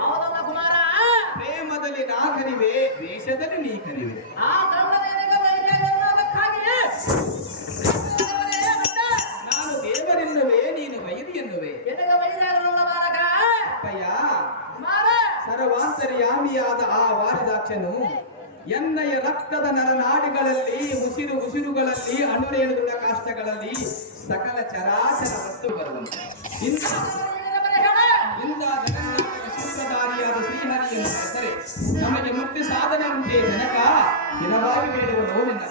ಹೌದಲ್ಲ ಕುಮಾರ, ಪ್ರೇಮದಲ್ಲಿ ನಾ ಕರಿವೆ, ದ್ವೇಷದಲ್ಲಿ ನೀ ಕರಿವೆ. ಆ ನಾನು ದೇವರೆನ್ನುವೆ, ನೀನು ವೈರಿ ಎನ್ನುವೆ. ಅಪ್ಪಯ್ಯ, ಸರ್ವಾಂತರ್ಯಾಮಿಯಾದ ಆ ವಾರದಾಕ್ಷನು ಎನ್ನಯ ರಕ್ತದ ನರನಾಡಿಗಳಲ್ಲಿ, ಉಸಿರುಗಳಲ್ಲಿ, ಅಣುರೇಣುಗಳ ಕಾಷ್ಟಗಳಲ್ಲಿ ಸಕಲ ಚರಾಚರ ವಸ್ತುಗಳು ಇಂಥ ಸೂತ್ರಧಾರಿಯಾದ ಶ್ರೀಹರಿಯನ್ನು ಕರೆದರೆ ನಮಗೆ ಮುಕ್ತಿ ಸಾಧನೆ ಉಂಟೆ ಜನಕ, ದಿನವಾಗಿ ಬೇಡುವನು ನಿನ್ನ.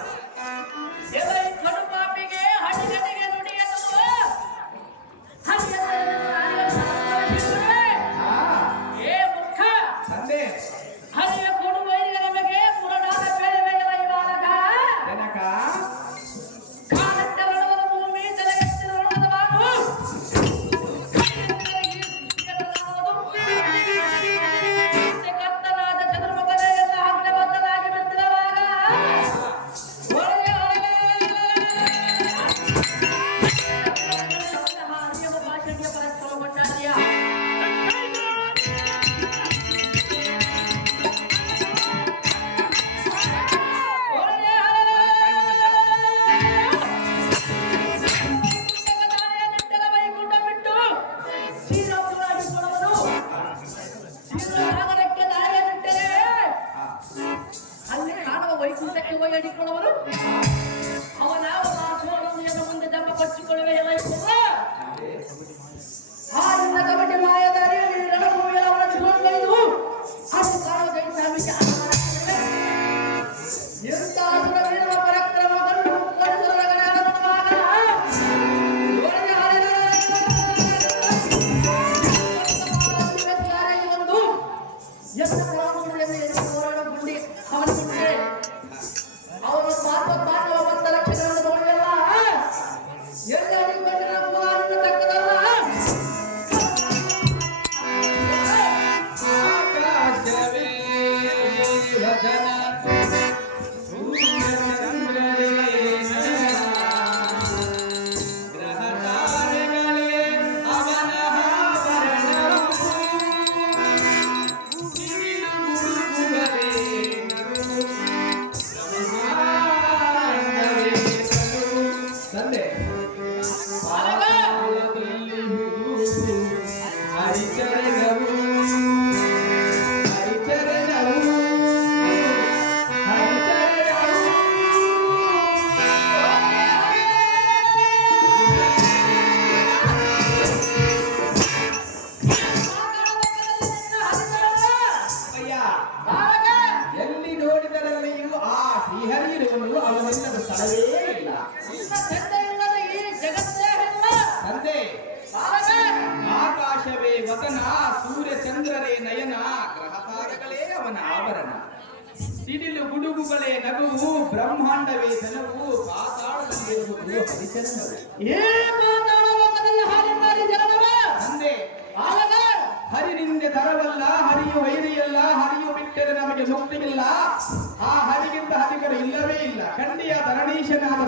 ವತನ, ಸೂರ್ಯ ಚಂದ್ರರೇ ನಯನ, ಗ್ರಹತಾರಗಳೇ ಅವನ ಆಭರಣ. ಸಿಡಿಲು ಗುಡುಗುಗಳೇ ನಗುವು, ಬ್ರಹ್ಮಾಂಡವೇ ಧನವು, ಪಾತಾಳದಲ್ಲಿರುವುದು ಹರಿಚರಣವು. ತಂದೆ, ಹರಿನಿಂದೆ ತರವಲ್ಲ, ಹರಿಯು ವೈರಿಯಲ್ಲ, ಹರಿಯು ಬಿಟ್ಟರೆ ನಮಗೆ ಮುಕ್ತಿಯಿಲ್ಲ. ಆ ಹರಿಗಿಂತ ಹರಿಗರು ಇಲ್ಲವೇ ಇಲ್ಲ. ಖಂಡಿಯ ಧರಣೀಶನಾದ